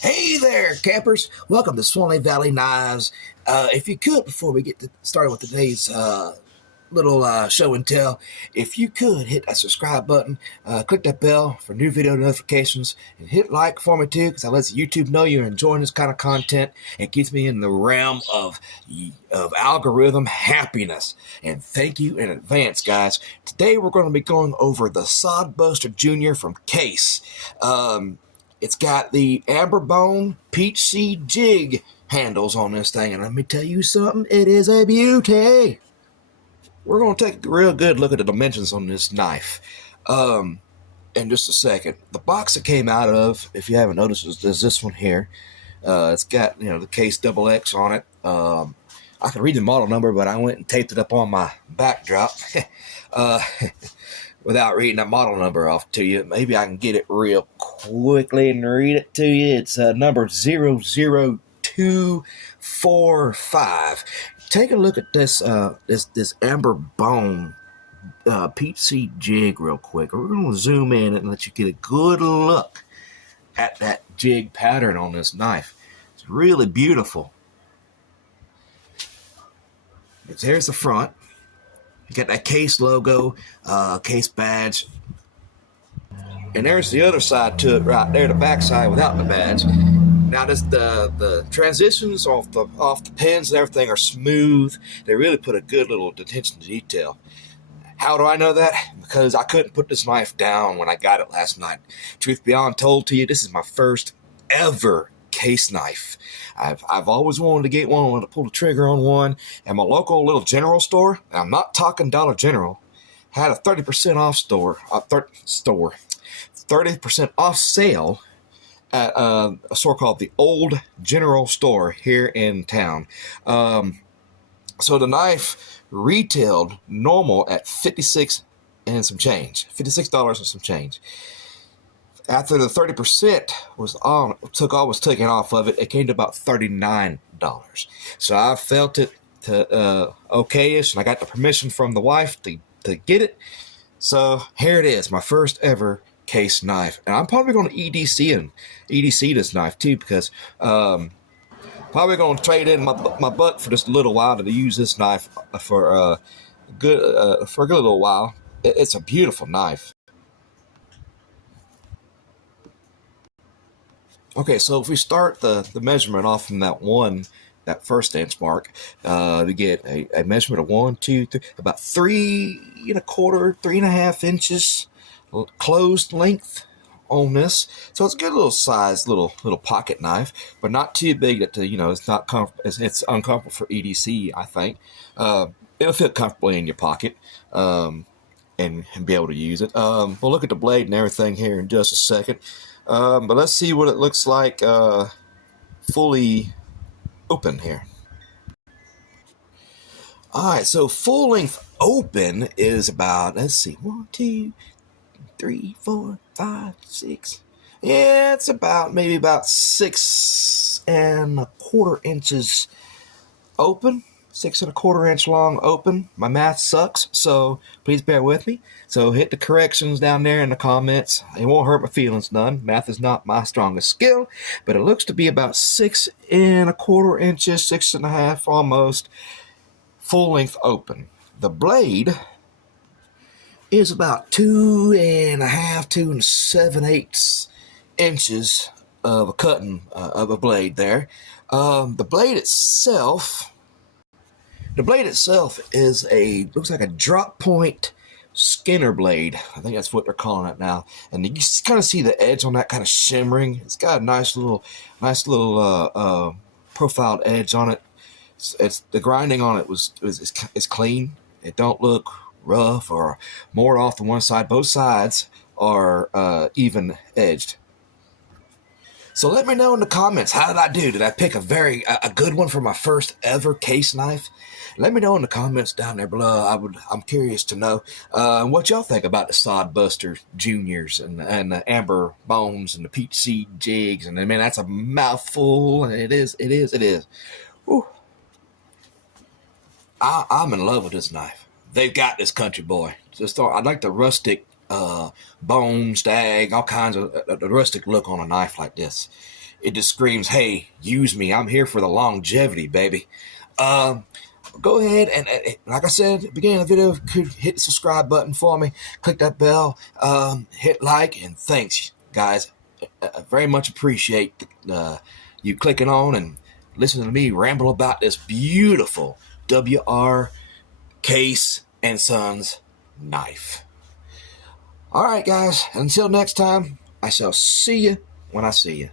Hey there, campers! Welcome to Swan Lake Valley Knives. If you could, before we get started with today's little show and tell, if you could hit that subscribe button, click that bell for new video notifications, and hit like for me too, because that lets YouTube know you're enjoying this kind of content. It keeps me in the realm of algorithm happiness. And thank you in advance, guys. Today we're going to be going over the Sodbuster Jr. from Case. It's got the Amber Bone Peach Seed Jig handles on this thing, and let me tell you something, it is a beauty. We're going to take a real good look at the dimensions on this knife in just a second. The box it came out of, if you haven't noticed, is this one here. It's got, the Case XX on it. I can read the model number, but I went and taped it up on my backdrop. Without reading that model number off to you. Maybe I can get it real quickly and read it to you. It's number 00245. Take a look at this this Amber Bone Peach Seed Jig real quick. We're going to zoom in and let you get a good look at that jig pattern on this knife. It's really beautiful. Here's the front. You got that Case logo, Case badge. And there's the other side to it right there, the back side without the badge. Now this, the transitions off the pins and everything are smooth. They really put a good little attention to detail. How do I know that? Because I couldn't put this knife down when I got it last night. Truth be told to you, this is my first ever Case knife. I've always wanted to get one. I wanted to pull the trigger on one. And my local little general store, and I'm not talking Dollar General, had a 30% off 30% off sale at a store called the Old General Store here in town. So the knife retailed normal at $56 and some change. $56 and some change. After the 30% was taken off of it, it came to about $39. So I felt it to okay-ish, and I got the permission from the wife to get it. So here it is, my first ever Case knife, and I'm probably going to EDC this knife too, because probably going to trade in my butt for just a little while to use this knife for a good little while. It's a beautiful knife. Okay, so if we start the measurement off from that first inch mark, we get a measurement of 1, 2, 3, about 3.25, 3.5 inches closed length on this. So it's a good little size, little pocket knife, but not too big that it's not it's uncomfortable for EDC. I think it'll fit comfortably in your pocket and be able to use it. We'll look at the blade and everything here in just a second. But let's see what it looks like fully open here. All right, so full length open is about, let's see, 1, 2, 3, 4, 5, 6. Yeah, it's maybe about 6.25 inches open. 6.25 inch long open. My math sucks, so please bear with me. So hit the corrections down there in the comments. It won't hurt my feelings none. Math is not my strongest skill, but it looks to be about 6.25 inches, 6.5 almost, full length open. The blade is about 2.5, 2 7/8 inches of a cutting of a blade there. The blade itself is looks like a drop point Skinner blade. I think that's what they're calling it now. And you kind of see the edge on that kind of shimmering. It's got a nice little profiled edge on it. It's the grinding on it is clean. It don't look rough or more off to one side. Both sides are even edged. So let me know in the comments, how did I do? Did I pick a good one for my first ever Case knife? Let me know in the comments down there below. I'm curious to know what y'all think about the Sodbuster Juniors and the Amber Bones and the Peach Seed Jigs. And man, that's a mouthful. It is. Whew. I'm in love with this knife. They've got this country boy. I like the rustic bone, stag, all kinds of the rustic look on a knife like this. it just screams, hey, use me. I'm here for the longevity, baby. Go ahead and like I said at the beginning of the video, could hit the subscribe button for me. Click that bell. Hit like, and thanks, guys. I very much appreciate you clicking on and listening to me ramble about this beautiful W.R. Case and Sons knife. All right, guys. Until next time, I shall see you when I see you.